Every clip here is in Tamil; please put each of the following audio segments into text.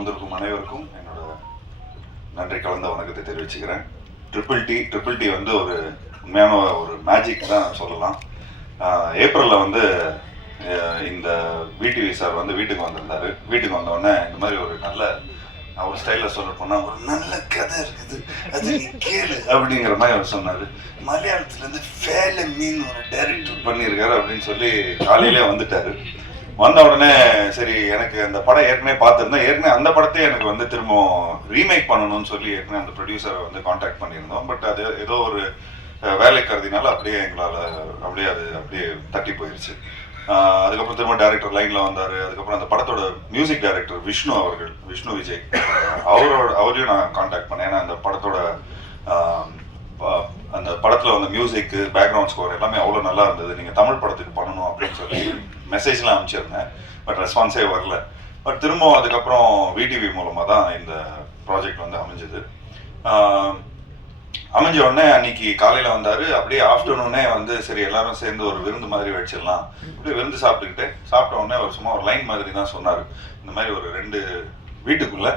வந்திருக்கும் அனைவருக்கும் என்னோட நன்றி கலந்த வணக்கத்தை தெரிவிச்சுக்கிறேன். ட்ரிபிள் டி ட்ரிபிள் டி வந்து ஒரு உண்மையான ஒரு மேஜிக் தான் சொல்லலாம். ஏப்ரலில் வந்து இந்த வீட்டு சார் வந்து வீட்டுக்கு வந்திருந்தாரு. வீட்டுக்கு வந்த உடனே இந்த மாதிரி ஒரு நல்ல அவர் ஸ்டைலில் சொல்ல போனால் ஒரு நல்ல கதை இருக்குது. அது கேளு அப்படிங்கிற மாதிரி அவர் சொன்னார். மலையாளத்துலேருந்து ஃபேல மீன் ஒரு டைரக்டர் பண்ணியிருக்காரு அப்படின்னு சொல்லி காலையிலே வந்துட்டாரு. வந்த உடனே சரி எனக்கு அந்த படம் ஏற்கனவே பார்த்துருந்தேன் ஏற்கனவே அந்த படத்தையே எனக்கு வந்து திரும்ப ரீமேக் பண்ணணும்னு சொல்லி ஏற்கனவே அந்த ப்ரொடியூசரை வந்து காண்டாக்ட் பண்ணியிருந்தோம். பட் அது ஏதோ ஒரு வேலை கருதினால அப்படியே எங்களால் அப்படியே அது அப்படியே தட்டி போயிருச்சு. அதுக்கப்புறம் திரும்ப டேரக்டர் லைனில் வந்தார். அதுக்கப்புறம் அந்த படத்தோட மியூசிக் டைரக்டர் விஷ்ணு அவர்கள் விஷ்ணு விஜய். அவரோட அவரையும் நான் காண்டாக்ட் பண்ணேன். ஏன்னா அந்த படத்தோட ப- அந்த படத்தில் வந்த மியூசிக்கு பேக்ரவுண்ட் ஸ்கோர் எல்லாமே அவ்வளோ நல்லா இருந்தது. நீங்கள் தமிழ் படத்துக்கு பண்ணணும் அப்படின்னு சொல்லி மெசேஜ்லாம் அனுப்பிச்சிருந்தேன் பட் ரெஸ்பான்ஸே வரல. பட் திரும்ப அதுக்கப்புறம் விடிவி மூலமாக தான் இந்த ப்ராஜெக்ட் வந்து அமைஞ்சது. அமைஞ்ச உடனே அன்னைக்கு காலையில் வந்தார். அப்படியே ஆஃப்டர்நூனே வந்து சரி எல்லாரும் சேர்ந்து ஒரு விருந்து மாதிரி வச்சிடலாம். அப்படியே விருந்து சாப்பிட்டுக்கிட்டு சாப்பிட்ட உடனே ஒரு சும்மா ஒரு லைன் மாதிரி தான் சொன்னார். இந்த மாதிரி ஒரு ரெண்டு வீட்டுக்குள்ளே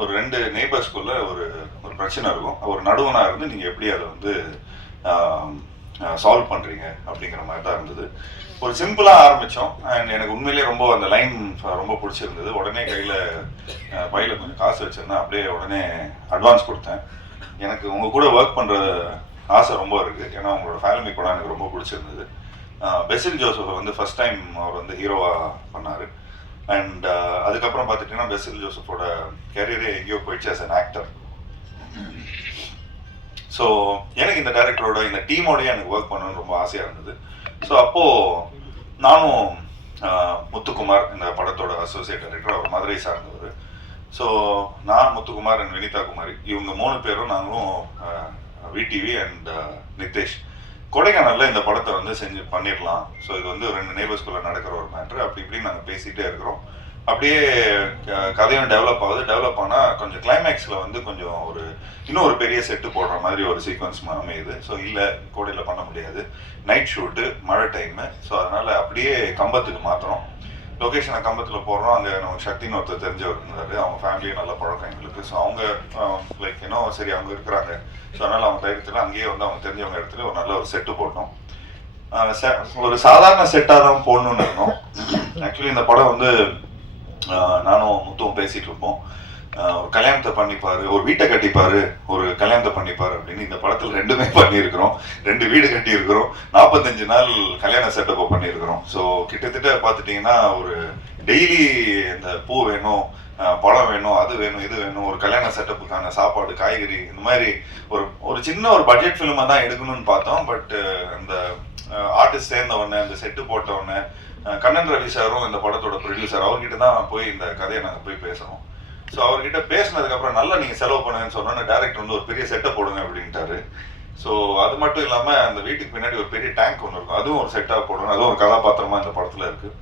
ஒரு ரெண்டு நெய்பர்ஸ்குள்ளே ஒரு ஒரு பிரச்சனை இருக்கும். ஒரு நடுவனாக இருந்து நீங்கள் எப்படி அதை வந்து சால்வ் பண்ணுறீங்க அப்படிங்கிற மாதிரி தான் இருந்தது. ஒரு சிம்பிளாக ஆரம்பித்தோம் அண்ட் எனக்கு உண்மையிலேயே ரொம்ப அந்த லைன் ரொம்ப பிடிச்சிருந்தது. உடனே கையில் பையில் கொஞ்சம் காசு வச்சுருந்தேன். அப்படியே உடனே அட்வான்ஸ் கொடுத்தேன். எனக்கு உங்கள் கூட ஒர்க் பண்ணுற ஆசை ரொம்ப இருக்குது ஏன்னா உங்களோட ஃபேமிலி கூட எனக்கு ரொம்ப பிடிச்சிருந்தது. பெசில் ஜோசஃபை வந்து ஃபர்ஸ்ட் டைம் அவர் வந்து ஹீரோவாக பண்ணார். அண்ட் அதுக்கப்புறம் பார்த்துட்டிங்கன்னா பெசில் ஜோசஃபோட கெரியரே எங்கேயோ போயிடுச்சு அஸ் அன் ஆக்டர் ஸோ எனக்கு இந்த டைரக்டரோட இந்த டீமோடய எனக்கு ஒர்க் பண்ணணும்னு ரொம்ப ஆசையாக இருந்தது. ஸோ அப்போது நானும் முத்துக்குமார் இந்த படத்தோட அசோசியேட் டைரக்டர் அவர் மதுரை சார்ந்தவர். ஸோ நான் முத்துக்குமார் அண்ட் வினிதா குமாரி இவங்க மூணு பேரும் நாங்களும் விடிவி அண்ட் நிதேஷ் கொடைக்கானல்ல இந்த படத்தை வந்து செஞ்சு பண்ணிடலாம். ஸோ இது வந்து ரெண்டு நேபர்ஸ்குள்ளே நடக்கிற ஒரு மேட்ரு அப்படி இப்படி நாங்கள் பேசிகிட்டே இருக்கிறோம். அப்படியே க- கதையும் டெவலப் ஆகுது. டெவலப் ஆனால் கொஞ்சம் கிளைமேக்ஸில் வந்து கொஞ்சம் ஒரு இன்னும் ஒரு பெரிய செட்டு போடுற மாதிரி ஒரு சீக்வன்ஸ் அமையுது. ஸோ இல்லை கோடையில் பண்ண முடியாது. நைட் ஷூட்டு மழை டைமு ஸோ அதனால் அப்படியே கம்பத்துக்கு மாற்றுறோம் லொக்கேஷனை கம்பத்தில் போடுறோம். அங்கே நமக்கு சக்தின்னு ஒருத்தர் தெரிஞ்சவர் இருந்தார். அவங்க ஃபேமிலியும் நல்ல பழக்கம் எங்களுக்கு. ஸோ அவங்க லைக் இன்னும் சரி அவங்க இருக்கிறாங்க. ஸோ அதனால் அவங்க தைரியத்தில் அங்கேயே வந்து அவங்க தெரிஞ்சவங்க இடத்துல ஒரு நல்ல ஒரு செட்டு போட்டோம். ஒரு சாதாரண செட்டாக தான் போடணும்னு இருந்தோம். ஆக்சுவலி இந்த படம் வந்து நானும் முத்துவும் பேசிட்டு இருப்போம். ஒரு கல்யாணத்தை பண்ணிப்பாரு ஒரு வீட்டை கட்டிப்பாரு ஒரு கல்யாணத்தை பண்ணிப்பாரு அப்படின்னு இந்த படத்தில் ரெண்டுமே பண்ணியிருக்கிறோம். ரெண்டு வீடு கட்டியிருக்கிறோம். நாற்பத்தஞ்சு நாள் கல்யாண செட்டப்பை பண்ணியிருக்கிறோம். ஸோ கிட்டத்தட்ட பார்த்துட்டிங்கன்னா ஒரு டெய்லி இந்த பூ வேணும் பழம் வேணும் அது வேணும் இது வேணும் ஒரு கல்யாண செட்டப்புக்கான சாப்பாடு காய்கறி இந்த மாதிரி ஒரு ஒரு சின்ன ஒரு பட்ஜெட் ஃபிலிமாக தான் எடுக்கணும்னு பார்த்தோம். பட் அந்த ஆர்டிஸ்ட் சேர்ந்த உடனே அந்த செட்டு போட்ட உடனே கண்ணன் ரவி சாரும் இந்த படத்தோட ப்ரொடியூசர் அவர்கிட்ட தான் போய் இந்த கதையை நாங்கள் போய் பேசணும். ஸோ அவர்கிட்ட பேசினதுக்கப்புறம் நல்லா நீங்கள் செலவு பண்ணுங்கன்னு சொன்னோன்னே டேரக்டர் வந்து ஒரு பெரிய செட்டை போடுங்க அப்படின்ட்டாரு. ஸோ அது மட்டும் இல்லாமல் அந்த வீட்டுக்கு பின்னாடி ஒரு பெரிய டேங்க் ஒன்று இருக்கும். அதுவும் ஒரு செட்டாக போடணும். அதுவும் ஒரு கதாபாத்திரமாக இந்த படத்தில் இருக்குது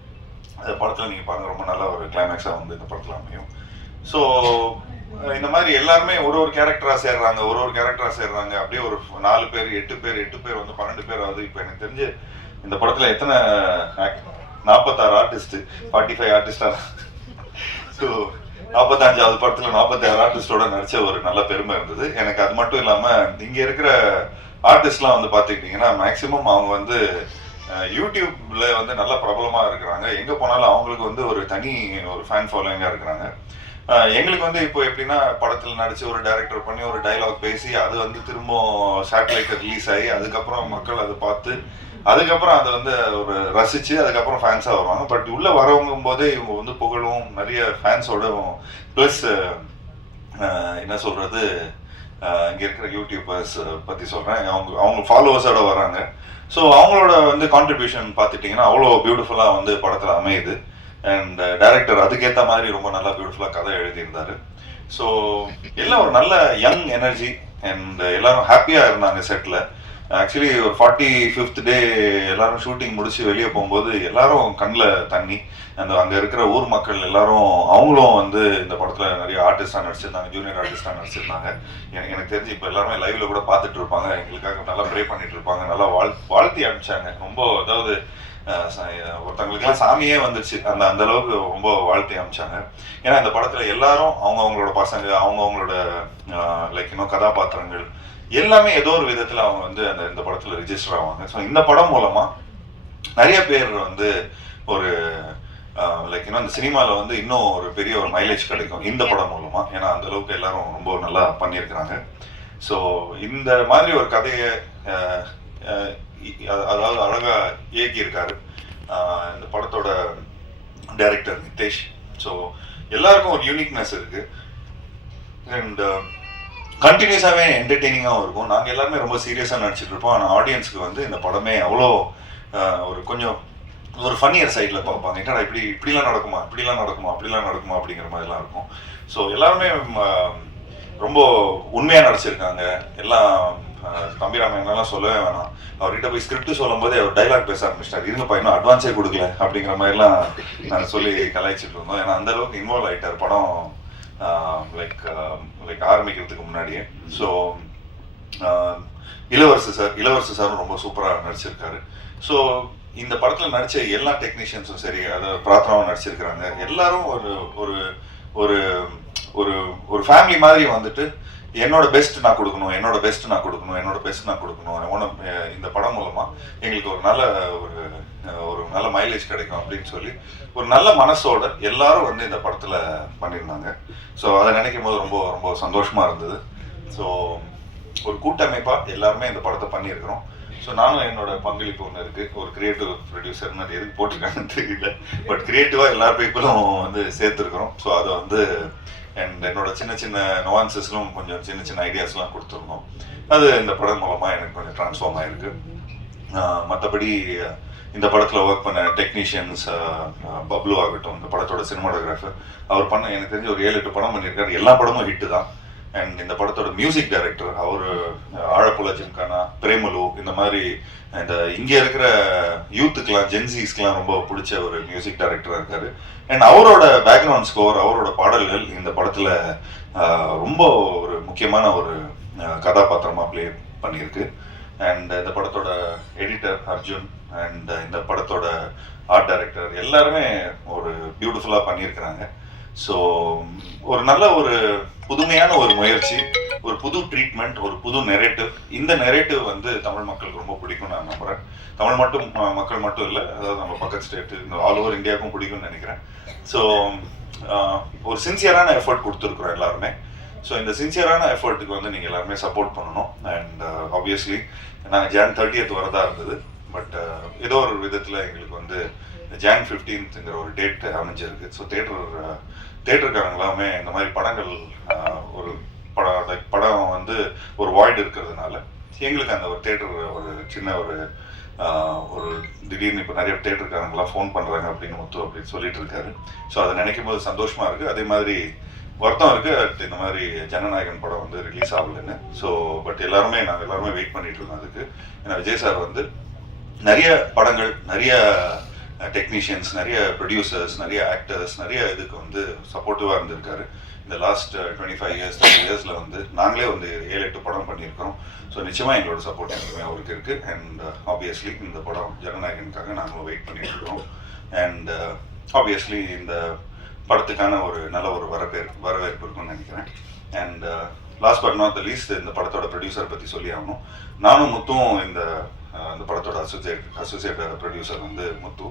அந்த படத்தில் நீங்கள் பாருங்க ரொம்ப நல்ல ஒரு கிளைமேக்ஸாக வந்து இந்த படத்தில் அமையும். ஸோ இந்த மாதிரி எல்லாருமே ஒரு ஒரு கேரக்டராக சேர்றாங்க ஒரு ஒரு கேரக்டராக சேர்றாங்க. அப்படியே ஒரு நாலு பேர் எட்டு பேர் எட்டு பேர் வந்து பன்னெண்டு பேர் ஆகுது. இப்போ எனக்கு தெரிஞ்சு இந்த படத்தில் எத்தனை நாற்பத்தாறு ஆர்டிஸ்ட் ஃபார்ட்டி ஃபைவ் ஆர்டிஸ்டா ஸோ நாற்பத்தஞ்சாவது படத்தில் நாற்பத்தாறு ஆர்டிஸ்டோட நடிச்ச ஒரு நல்ல பெருமை இருந்தது. எனக்கு அது மட்டும் இல்லாமல் இங்கே இருக்கிற ஆர்டிஸ்ட்லாம் வந்து பார்த்துக்கிட்டிங்கன்னா மேக்ஸிமம் அவங்க வந்து யூடியூப்ல வந்து நல்ல பிரபலமாக இருக்கிறாங்க. எங்கே போனாலும் அவங்களுக்கு வந்து ஒரு தனி ஒரு ஃபேன் ஃபாலோயிங்காக இருக்கிறாங்க. எங்களுக்கு வந்து இப்போ எப்படின்னா படத்தில் நடிச்சு ஒரு டைரக்டர் பண்ணி ஒரு டைலாக் பேசி அது வந்து திரும்ப சேட்டலைட் ரிலீஸ் ஆகி அதுக்கப்புறம் மக்கள் அதை பார்த்து அதுக்கப்புறம் அதை வந்து ஒரு ரசிச்சு அதுக்கப்புறம் ஃபேன்ஸாக வருவாங்க. பட் உள்ளே வரவங்கும் போதே இவங்க வந்து புகழும் நிறைய ஃபேன்ஸோட ப்ளஸ் என்ன சொல்கிறது இங்கே இருக்கிற யூடியூபர்ஸ் பற்றி சொல்கிறேன் அவங்க அவங்க ஃபாலோவர்ஸோட வராங்க. ஸோ அவங்களோட வந்து கான்ட்ரிபியூஷன் பார்த்துட்டிங்கன்னா அவ்வளோ பியூட்டிஃபுல்லாக வந்து படத்தில் அமையுது. அண்ட் டைரக்டர் அதுக்கேற்ற மாதிரி ரொம்ப நல்லா பியூட்டிஃபுல்லாக கதை எழுதியிருந்தாரு. ஸோ எல்லாம் ஒரு நல்ல யங் எனர்ஜி அண்ட் எல்லாரும் ஹாப்பியாக இருந்தாங்க செட்டில் ஆக்சுவலி ஒரு ஃபார்ட்டி ஃபிஃப்த் டே எல்லாரும் ஷூட்டிங் முடிச்சு வெளியே போகும்போது எல்லாரும் கண்ணில் தண்ணி. அந்த அங்கே இருக்கிற ஊர் மக்கள் எல்லாரும் அவங்களும் வந்து இந்த படத்தில் நிறைய ஆர்டிஸ்டாக நடிச்சிருந்தாங்க ஜூனியர் ஆர்டிஸ்டாக நடிச்சிருந்தாங்க. எனக்கு எனக்கு தெரிஞ்சு இப்போ எல்லாருமே லைவ்ல கூட பார்த்துட்டு இருப்பாங்க. எங்களுக்காக நல்லா ப்ரே பண்ணிட்டு இருப்பாங்க. நல்லா வாழ் வாழ்த்தி அனுப்பிச்சாங்க. ரொம்ப அதாவது அஹ் சாமியே வந்துச்சு அந்த அந்த அளவுக்கு ரொம்ப வாழ்த்தி அமைச்சாங்க ஏன்னா இந்த படத்தில் எல்லாரும் அவங்க அவங்களோட பசங்க அவங்க அவங்களோட லைக் இன்னும் கதாபாத்திரங்கள் எல்லாமே ஏதோ ஒரு விதத்துல அவங்க வந்து அந்த இந்த படத்துல ரிஜிஸ்டர் ஆவாங்க. ஸோ இந்த படம் மூலமா நிறைய பேர் வந்து ஒரு லைக் இன்னும் அந்த சினிமாவில் வந்து இன்னும் ஒரு பெரிய ஒரு மைலேஜ் கிடைக்கும் இந்த படம் மூலமா. ஏன்னா அந்த அளவுக்கு எல்லாரும் ரொம்ப நல்லா பண்ணியிருக்கிறாங்க. ஸோ இந்த மாதிரி ஒரு கதையை அதாவது அழகா இயக்கியிருக்காரு இந்த படத்தோட டைரக்டர் நிதேஷ். ஸோ எல்லாருக்கும் ஒரு யூனிக்னஸ் இருக்கு. அண்ட் கண்டினியூஸாகவே என்டர்டெய்னிங்காகவும் இருக்கும். நாங்கள் எல்லாருமே ரொம்ப சீரியஸாக நடிச்சிட்டு இருப்போம். ஆனால் ஆடியன்ஸுக்கு வந்து இந்த படமே அவ்வளோ ஒரு கொஞ்சம் ஒரு ஃபன்னியர் சைடில் பார்ப்பாங்க. என்னடா இப்படி இப்படிலாம் நடக்குமா? இப்படிலாம் நடக்குமா? அப்படிலாம் நடக்குமா? அப்படிங்கிற மாதிரிலாம் இருக்கும். ஸோ எல்லாருமே ரொம்ப உண்மையாக நடிச்சிருக்காங்க. எல்லாம் அஹ், தம்பிராமையெல்லாம் சொல்லவே வேணாம். அவர்கிட்ட போய் ஸ்கிரிப்ட் சொல்லும்போது அவர் டைலாக் பேச ஆரம்பிச்சிட்டார். இருங்கப்பா இன்னும் அட்வான்ஸே கொடுக்கல அப்படிங்கிற மாதிரிலாம் நான் சொல்லி கலாய்ச்சிட்டு இருந்தோம். ஏன்னா அந்த அளவுக்கு இன்வால்வ் ஆகிட்டார் படம் லைக் லைக் ஆரம்பிக்கிறதுக்கு முன்னாடியே. So um, Ilavarasu sir Ilavarasu சாரும் ரொம்ப சூப்பராக நடிச்சிருக்காரு. ஸோ இந்த படத்தில் நடிச்ச எல்லா டெக்னீஷியன்ஸும் சரி அதாவது பிரார்த்தனாவும் நடிச்சிருக்கிறாங்க. எல்லாரும் ஒரு ஒரு ஒரு ஒரு ஒரு ஃபேமிலி மாதிரி வந்துட்டு என்னோட பெஸ்ட் நான் கொடுக்கணும் என்னோட பெஸ்ட் நான் கொடுக்கணும் என்னோட பெஸ்ட் நான் கொடுக்கணும். Eh, இந்த படம் மூலமா எங்களுக்கு ஒரு நல்ல ஒரு ஒரு நல்ல மைலேஜ் கிடைக்கும் அப்படின்னு சொல்லி ஒரு நல்ல மனசோட எல்லாரும் வந்து இந்த படத்துல பண்ணியிருந்தாங்க. ஸோ அதை நினைக்கும் போது ரொம்ப ரொம்ப சந்தோஷமா இருந்தது. ஸோ ஒரு கூட்டமைப்பா எல்லாருமே இந்த படத்தை பண்ணியிருக்கிறோம். ஸோ நானும் என்னோட பங்களிப்பு ஒன்று இருக்கு. ஒரு கிரியேட்டிவ் ப்ரொடியூசர்னு அது எதுக்கு போட்டிருக்காங்கன்னு தெரியல. பட் கிரியேட்டிவாக எல்லா பீப்புளும் வந்து சேர்த்துருக்குறோம். ஸோ அதை வந்து அண்ட் என்னோட சின்ன சின்ன நோவான்சஸ்லும் கொஞ்சம் சின்ன சின்ன ஐடியாஸ்லாம் கொடுத்துருந்தோம். அது இந்த படம் மூலமாக எனக்கு கொஞ்சம் ட்ரான்ஸ்ஃபார்ம் ஆயிருக்கு. மற்றபடி இந்த படத்தில் ஒர்க் பண்ண டெக்னீஷியன்ஸ் பப்ளு ஆகட்டும் இந்த படத்தோட சினிமாடோகிராஃபர் அவர் பண்ண எனக்கு தெரிஞ்சு ஒரு ஏழு எட்டு படம் பண்ணியிருக்காரு. எல்லா படமும் ஹிட்டு தான் அண்ட் இந்த படத்தோட மியூசிக் டைரக்டர் அவர் ஆழப்புல ஜிம்கானா பிரேமலு இந்த மாதிரி இந்த uh, இங்கே இருக்கிற யூத்துக்கெலாம் ஜென்சிஸ்க்கெலாம் ரொம்ப பிடிச்ச ஒரு மியூசிக் டைரக்டராக இருக்கார். அண்ட் அவரோட பேக்ரவுண்ட் ஸ்கோர் அவரோட பாடல்கள் இந்த படத்தில் uh, ரொம்ப ஒரு முக்கியமான ஒரு uh, கதாபாத்திரமாக ப்ளே பண்ணியிருக்கு. அண்ட் இந்த படத்தோட எடிட்டர் அர்ஜுன் அண்ட் இந்த படத்தோட ஆர்ட் டைரக்டர் எல்லாருமே ஒரு பியூட்டிஃபுல்லாக பண்ணியிருக்கிறாங்க. ஸோ ஒரு நல்ல ஒரு புதுமையான ஒரு முயற்சி ஒரு புது ட்ரீட்மெண்ட் ஒரு புது நெரேட்டிவ் இந்த நெரேட்டிவ் வந்து தமிழ் மக்களுக்கு ரொம்ப பிடிக்கும் நான் நம்புகிறேன் தமிழ் மட்டும் மக்கள் மட்டும் இல்லை அதாவது நம்ம பக்கத்து ஸ்டேட்டு இந்த ஆல் ஓவர் இந்தியாவுக்கும் பிடிக்கும்னு நினைக்கிறேன். ஸோ ஒரு சின்சியரான எஃபர்ட் கொடுத்துருக்குறோம் எல்லாருமே. ஸோ இந்த சின்சியரான எஃபர்ட்டுக்கு வந்து நீங்கள் எல்லாருமே சப்போர்ட் பண்ணணும். அண்ட் ஆப்வியஸ்லி நாங்கள் ஜான் தேர்ட்டியத் வரதா இருந்தது. பட் ஏதோ ஒரு விதத்தில் எங்களுக்கு வந்து ஜான் ஃபிஃப்டீன்த்துங்கிற ஒரு டேட் அமைஞ்சிருக்கு. ஸோ தேட்டர் எல்லாமே இந்த மாதிரி படங்கள் ஒரு படம் லைக் படம் வந்து ஒரு வாய்டு இருக்கிறதுனால எங்களுக்கு அந்த ஒரு தேட்டர் ஒரு சின்ன ஒரு ஒரு திடீர்னு இப்போ நிறைய தேட்டருக்காரங்களாம் ஃபோன் பண்ணுறாங்க அப்படின்னு முத்து அப்படின்னு சொல்லிட்டு இருக்காரு. ஸோ அதை நினைக்கும் போது சந்தோஷமாக இருக்குது அதே மாதிரி வருத்தம் இருக்குது இந்த மாதிரி ஜனநாயகன் படம் வந்து ரிலீஸ் ஆகலைன்னு. ஸோ பட் எல்லாருமே நாங்கள் எல்லாருமே வெயிட் பண்ணிட்டு இருந்தோம் அதுக்கு. ஏன்னா விஜய் சார் வந்து நிறைய படங்கள் நிறைய டெக்னீஷியன்ஸ் நிறைய ப்ரொடியூசர்ஸ் நிறைய ஆக்டர்ஸ் நிறைய இதுக்கு வந்து சப்போர்ட்டிவாக இருந்திருக்காரு. இந்த last twenty five years thirty இயர்ஸில் வந்து நாங்களே வந்து ஏழு எட்டு படம் பண்ணியிருக்கிறோம். ஸோ நிச்சயமாக எங்களோட சப்போர்ட் எப்பவுமே அவருக்கு இருக்குது அண்ட் ஆப்வியஸ்லி இந்த படம் ஜனநாயகனுக்காக நாங்களும் வெயிட் பண்ணிட்டு இருக்கோம் அண்ட் ஆப்வியஸ்லி இந்த படத்துக்கான ஒரு நல்ல ஒரு வரவேற்பு வரவேற்பு இருக்கும்னு நினைக்கிறேன். And last but not the least இந்த படத்தோட ப்ரொடியூசர் பற்றி சொல்லி ஆகணும். நானும் முத்தும் இந்த அந்த படத்தோட அசோசியேட் அசோசியேட் ப்ரொடியூசர் வந்து முத்து.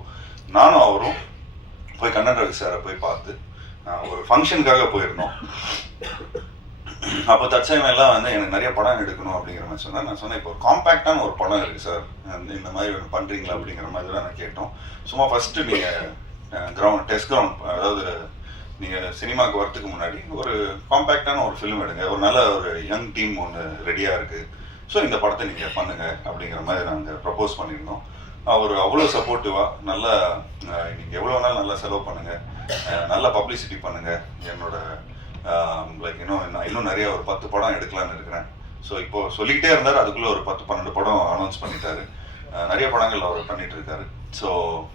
நானும் அவரும் போய் கண்ணன் ரவி சாரை போய் பார்த்து ஒரு ஃபங்க்ஷனுக்காக போயிருந்தோம். அப்போ தற்சயம் எல்லாம் வந்து எனக்கு நிறைய படம் எடுக்கணும் அப்படிங்கிற மாதிரி சொன்னேன் நான் சொன்னேன் இப்போ ஒரு காம்பேக்டான ஒரு படம் இருக்குது சார் இந்த மாதிரி ஒன்று பண்ணுறீங்களா அப்படிங்கிற மாதிரி தான் நான் கேட்டோம். சும்மா ஃபஸ்ட்டு நீங்கள் கிரவுண்ட் டெஸ்ட் கிரவுண்ட் அதாவது நீங்கள் சினிமாவுக்கு வரத்துக்கு முன்னாடி ஒரு காம்பேக்டான ஒரு ஃபிலிம் எடுங்க. ஒரு நல்ல ஒரு யங் டீம் ஒன்று ரெடியாக இருக்குது ஸோ இந்த படத்தை நீங்கள் பண்ணுங்க அப்படிங்கிற மாதிரி நாங்கள் ப்ரப்போஸ் பண்ணியிருந்தோம். அவர் அவ்வளோ சப்போர்ட்டிவாக நல்லா நீங்கள் எவ்வளோ நாள் நல்லா செலவு பண்ணுங்கள் நல்ல பப்ளிசிட்டி பண்ணுங்கள் என்னோட லைக் இன்னும் நான் இன்னும் நிறைய ஒரு பத்து படம் எடுக்கலான்னு இருக்கிறேன். ஸோ இப்போ சொல்லிக்கிட்டே இருந்தார் அதுக்குள்ளே ஒரு பத்து பன்னெண்டு படம் அனௌன்ஸ் பண்ணிட்டாரு. நிறைய படங்கள் அவர் பண்ணிட்டு இருக்காரு ஸோ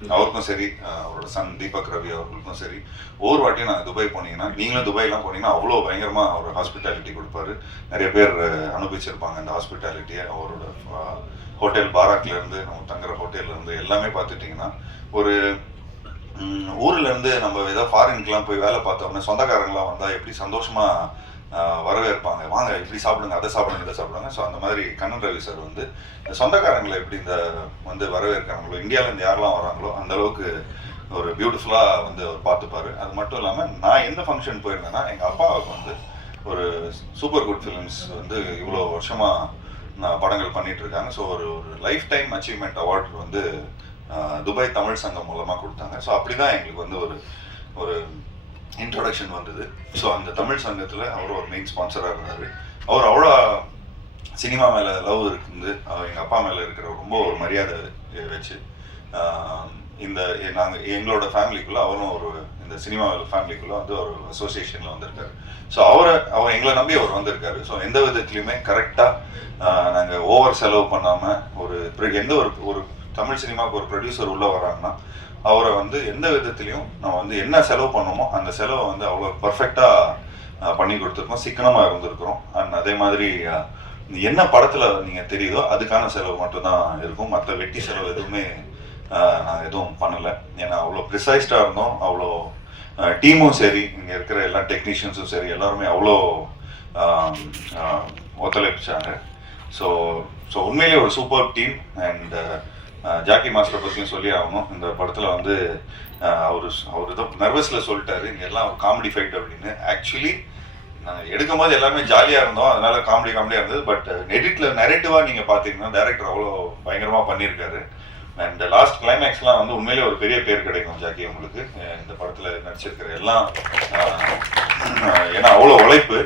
அவருக்கும் சரி அவரோட சன் தீபக் ரவி அவர்களுக்கும் சரி ஒவ்வொரு வாட்டியும் நான் துபாய் போனீங்கன்னா நீங்களும் துபாய்லாம் போனீங்கன்னா அவ்வளோ பயங்கரமாக அவர் ஹாஸ்பிட்டாலிட்டி கொடுப்பாரு. நிறைய பேர் அனுபவிச்சிருப்பாங்க அந்த ஹாஸ்பிட்டாலிட்டியை அவரோட ஹோட்டல் பாராக்லேருந்து நம்ம தங்குற ஹோட்டல்லேருந்து எல்லாமே பார்த்துட்டிங்கன்னா ஒரு ஊர்லேருந்து நம்ம ஏதோ ஃபாரின்க்கெலாம் போய் வேலை பார்த்தோம்னா சொந்தக்காரங்களாம் வந்தால் எப்படி சந்தோஷமாக வரவேற்பாங்க. வாங்க இப்படி சாப்பிடுங்க அதை சாப்பிடுங்க இதை சாப்பிடுங்க. ஸோ அந்த மாதிரி கண்ணன் ரவி சார் வந்து சொந்தக்காரங்களை எப்படி இந்த வந்து வரவேற்கிறாங்களோ இந்தியாவிலேருந்து யாரெல்லாம் வராங்களோ அந்த அளவுக்கு ஒரு பியூட்டிஃபுல்லாக வந்து அவர் பார்த்துப்பாரு. அது மட்டும் இல்லாமல் நான் எந்த ஃபங்க்ஷன் போயிருந்தேன்னா எங்கள் அப்பாவுக்கு வந்து ஒரு சூப்பர் குட் ஃபிலிம்ஸ் வந்து இவ்வளோ வருஷமாக நான் படங்கள் பண்ணிட்டு இருக்காங்க. ஸோ ஒரு ஒரு லைஃப் டைம் அச்சீவ்மெண்ட் அவார்டு வந்து துபாய் தமிழ் சங்கம் மூலமாக கொடுத்தாங்க. ஸோ அப்படி தான் எங்களுக்கு வந்து ஒரு ஒரு இன்ட்ரொடக்ஷன் வந்தது. ஸோ அந்த தமிழ் சங்கத்தில் அவர் ஒரு மெயின் ஸ்பான்சராக இருந்தார். அவர் அவ்வளோ சினிமா மேலே லவ் இருக்குது. அவர் எங்கள் அப்பா மேலே இருக்கிற ரொம்ப ஒரு மரியாதை வச்சு இந்த நாங்கள் எங்களோட ஃபேமிலிக்குள்ளே அவரும் ஒரு இந்த சினிமா ஃபேமிலிக்குள்ளே வந்து ஒரு அசோசியேஷனில் வந்திருக்காரு. ஸோ அவரை அவர் எங்களை நம்பி அவர் வந்திருக்காரு. ஸோ எந்த விதத்துலையுமே கரெக்டாக நாங்கள் ஓவர் செலவு பண்ணாமல் ஒரு எந்த ஒரு ஒரு தமிழ் சினிமாவுக்கு ஒரு ப்ரொடியூசர் உள்ளே வராங்கன்னா அவரை வந்து எந்த விதத்துலையும் நம்ம வந்து என்ன செலவு பண்ணோமோ அந்த செலவை வந்து அவ்வளோ பர்ஃபெக்டாக பண்ணி கொடுத்துருக்கோம் சிக்கனமாக இருந்திருக்கிறோம். அண்ட் அதே மாதிரி என்ன படத்தில் நீங்கள் தெரியுதோ அதுக்கான செலவு மட்டும்தான் இருக்கும். மற்ற வெட்டி செலவு எதுவுமே நாங்கள் எதுவும் பண்ணலை. ஏன்னா அவ்வளோ ப்ரிசைஸ்டாக இருந்தோம். அவ்வளோ டீமும் சரி இங்கே இருக்கிற எல்லா டெக்னீஷியன்ஸும் சரி எல்லாருமே அவ்வளோ ஒத்துழைப்பிச்சாங்க. ஸோ ஸோ உண்மையிலேயே ஒரு super team and Jackie master பற்றியும் சொல்லி ஆகணும். இந்த படத்தில் வந்து அவர் அவர் ஏதோ நர்வஸில் சொல்லிட்டாரு. இங்கே எல்லாம் காமெடி ஃபைட் அப்படின்னு. ஆக்சுவலி நாங்கள் எடுக்கும் போது எல்லாமே ஜாலியாக இருந்தோம். அதனால காமெடி காமெடியாக இருந்தது. பட் நெடிட்டில் நெரேட்டிவாக நீங்கள் பார்த்தீங்கன்னா டேரக்டர் அவ்வளோ பயங்கரமாக பண்ணியிருக்காரு. அண்ட் லாஸ்ட் கிளைமேக்ஸ்லாம் வந்து உண்மையிலே ஒரு பெரிய பேர் கிடைக்கும் ஜாக்கி உங்களுக்கு. இந்த படத்தில் நடிச்சிருக்கிற எல்லாம் ஏன்னா அவ்வளோ உழைப்பு.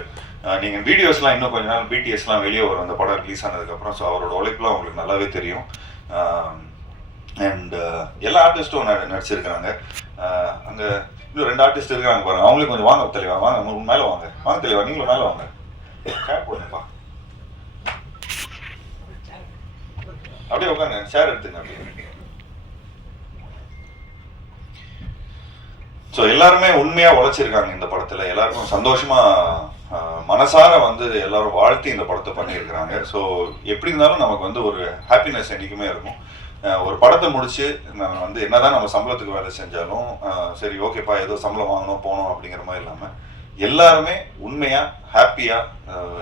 நீங்கள் வீடியோஸ்லாம் இன்னும் கொஞ்ச நாள் பிடிஎஸ்லாம் வெளியே வரும். அந்த படம் ரிலீஸ் ஆனதுக்கப்புறம் ஸோ அவரோட உழைப்புலாம் உங்களுக்கு நல்லாவே தெரியும். Um, அண்ட் uh, எல்லா ஆர்டிஸ்ட்டும் நடிச்சிருக்கிறாங்க. Uh, அங்கே இன்னும் ரெண்டு ஆர்டிஸ்ட் இருக்காங்க பாருங்க. அவங்களே கொஞ்சம் வாங்க தெளிவா. வாங்க மேலே வாங்க. வாங்க தெளிவா. நீங்களும் மேலே வாங்க. கேப் போடுங்கப்பா. அப்படியே உட்காங்க ஷேர் எடுத்துங்க அப்படியே. ஸோ எல்லாருமே உண்மையாக உழைச்சிருக்காங்க இந்த படத்தில். எல்லாருக்கும் சந்தோஷமாக மனசார வந்து எல்லாரும் வாழ்த்தி இந்த படத்தை பண்ணியிருக்கிறாங்க. ஸோ எப்படி இருந்தாலும் நமக்கு வந்து ஒரு ஹாப்பினஸ் என்றைக்குமே இருக்கும். ஒரு படத்தை முடிச்சு நம்ம வந்து என்னதான் நம்ம சம்பளத்துக்கு வேலை செஞ்சாலும் சரி ஓகேப்பா ஏதோ சம்பளம் வாங்கணும் போகணும் அப்படிங்கிற மாதிரி இல்லாமல் எல்லாருமே உண்மையா ஹாப்பியா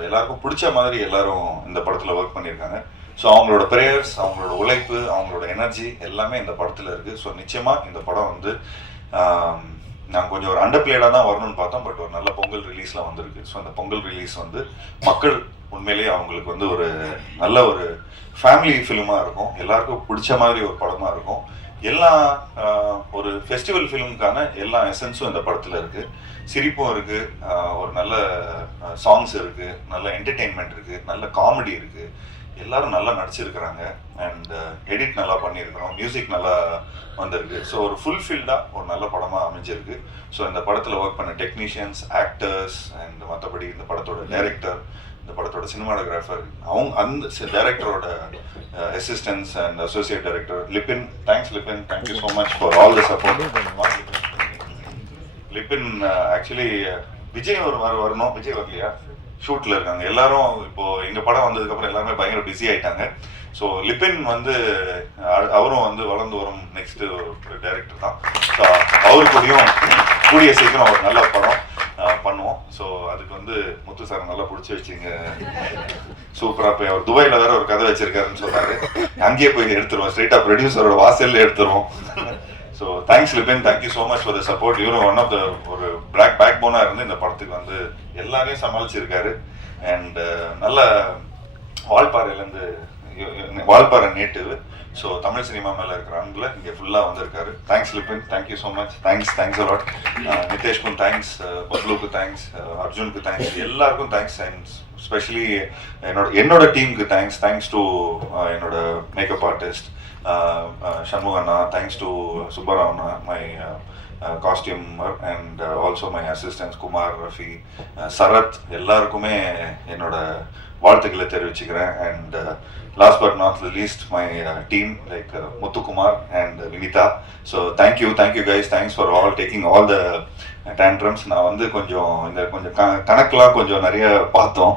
எல்லாருக்கும் பிடிச்ச மாதிரி எல்லாரும் இந்த படத்துல ஒர்க் பண்ணியிருக்காங்க. ஸோ அவங்களோட ப்ரேயர்ஸ் அவங்களோட உழைப்பு அவங்களோட எனர்ஜி எல்லாமே இந்த படத்துல இருக்கு. ஸோ நிச்சயமா இந்த படம் வந்து நாங்கள் கொஞ்சம் ஒரு அண்டர் பிளேடாக தான் வரணும்னு பார்த்தோம் பட் ஒரு நல்ல பொங்கல் ரிலீஸில் வந்திருக்கு. ஸோ அந்த பொங்கல் ரிலீஸ் வந்து மக்கள் உண்மையிலேயே அவங்களுக்கு வந்து ஒரு நல்ல ஒரு ஃபேமிலி ஃபிலிமாக இருக்கும். எல்லாருக்கும் பிடிச்ச மாதிரி ஒரு படமாக இருக்கும். எல்லா ஒரு ஃபெஸ்டிவல் ஃபிலிமுக்கான எல்லா எசன்ஸும் இந்த படத்தில் இருக்குது சிரிப்பும் இருக்குது ஒரு நல்ல சாங்ஸ் இருக்குது நல்ல என்டர்டெயின்மெண்ட் இருக்குது நல்ல காமெடி இருக்குது எல்லாரும் நல்லா நடிச்சிருக்கிறாங்க. அண்ட் எடிட் uh, நல்லா பண்ணியிருக்கிறோம் மியூசிக் நல்லா வந்திருக்கு. ஸோ ஒரு ஃபுல்ஃபில்டாக ஒரு நல்ல படமாக அமைஞ்சிருக்கு. ஸோ இந்த படத்தில் ஒர்க் பண்ண டெக்னீஷியன்ஸ் ஆக்டர்ஸ் அண்ட் மற்றபடி இந்த படத்தோட டைரக்டர் இந்த படத்தோட சினிமாடோகிராஃபர் அவங்க அந்த டைரக்டரோட assistants and associate director Libin thanks Libin thank you so much for all the support Libin actually Vijay ஒரு வர வரணும் விஜய் வரலையா? ஷூட்ல இருக்காங்க. எல்லாரும் இப்போ எங்க படம் வந்ததுக்கு அப்புறம் எல்லாருமே பயங்கர பிஸி ஆயிட்டாங்க. ஸோ லிபின் வந்து அவரும் வந்து வளர்ந்து வரும் நெக்ஸ்ட் ஒரு டைரக்டர் தான். ஸோ அவரு கூடயும் கூடிய சீக்கிரம் ஒரு நல்ல படம் பண்ணுவோம். ஸோ அதுக்கு வந்து முத்து சார் நல்லா பிடிச்சி வச்சுங்க சூப்பராக போய் அவர் துபாயில் வேற ஒரு கதை வச்சிருக்காருன்னு சொன்னாரு. அங்கேயே போய் எடுத்துருவோம். ஸ்ட்ரைட்டா ப்ரொடியூசரோட வாசல்ல எடுத்துருவோம். So thanks Libin thank you so much for the support இவரும் ஒன் ஆஃப் த ஒரு பிளாக் பேக் போனாக இருந்து இந்த படத்துக்கு வந்து எல்லாரையும் சமாளிச்சிருக்காரு. அண்ட் uh, நல்ல வால்பாறையிலேருந்து Valparai native so Tamil cinema மேலே இருக்கிற அன்பில் இங்கே ஃபுல்லாக வந்திருக்காரு. Thanks Libin thank you so much thanks thanks a lot நிதேஷ்க்கும் thanks பப்ளுக்கு தேங்க்ஸ் அர்ஜுனுக்கு தேங்க்ஸ் எல்லாருக்கும் தேங்க்ஸ் அண்ட் ஸ்பெஷலி என்னோட என்னோட டீமுக்கு தேங்க்ஸ் தேங்க்ஸ் டு என்னோட மேக்கப் ஆர்டிஸ்ட் ஷண்முகண்ணா thanks to சுப்பராவண்ணா my costumer and also my assistants Kumar Rafi Sarath எல்லாருக்குமே என்னோட வாழ்த்துக்களை தெரிவிச்சுக்கிறேன். And last but not least my team like Muthukumar and Vinitha so thank you thank you guys thanks for all taking all the tantrums நான் வந்து கொஞ்சம் இந்த கொஞ்சம் க கணக்கெலாம் கொஞ்சம் நிறைய பார்த்தோம்.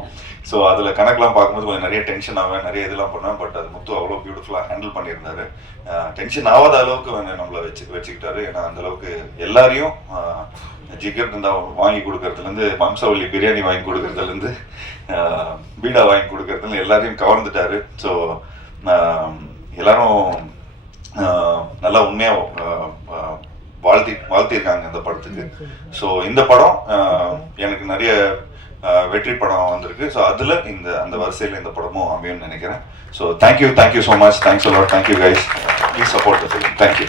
ஸோ அதில் கணக்கெலாம் பார்க்கும்போது கொஞ்சம் நிறைய டென்ஷன் ஆவேன் நிறைய இதெல்லாம் பண்ணுவேன். பட் அது முத்து அவ்வளோ பியூட்டிஃபுல்லாக ஹேண்டில் பண்ணியிருந்தாரு. டென்ஷன் ஆகாத அளவுக்கு நம்மளை வச்சு வச்சுக்கிட்டாரு. ஏன்னா அந்த அளவுக்கு எல்லாரையும் ஜிகர் இருந்தா வாங்கி கொடுக்கறதுலேருந்து வம்சவள்ளி பிரியாணி வாங்கி கொடுக்கறதுலேருந்து பீடா வாங்கி கொடுக்கறதுல எல்லாரையும் கவர்ந்துட்டாரு. ஸோ எல்லாரும் நல்லா உண்மையாக வாழ்த்தி வாழ்த்திருக்காங்க இந்த படத்துக்கு. ஸோ இந்த படம் எனக்கு நிறைய வெற்றி படம் வந்திருக்கு. ஸோ அதில் இந்த அந்த வரிசையில் இந்த படமும் அமையும்னு நினைக்கிறேன். So thank you thank you so much thanks a lot thank you guys please support the film thank you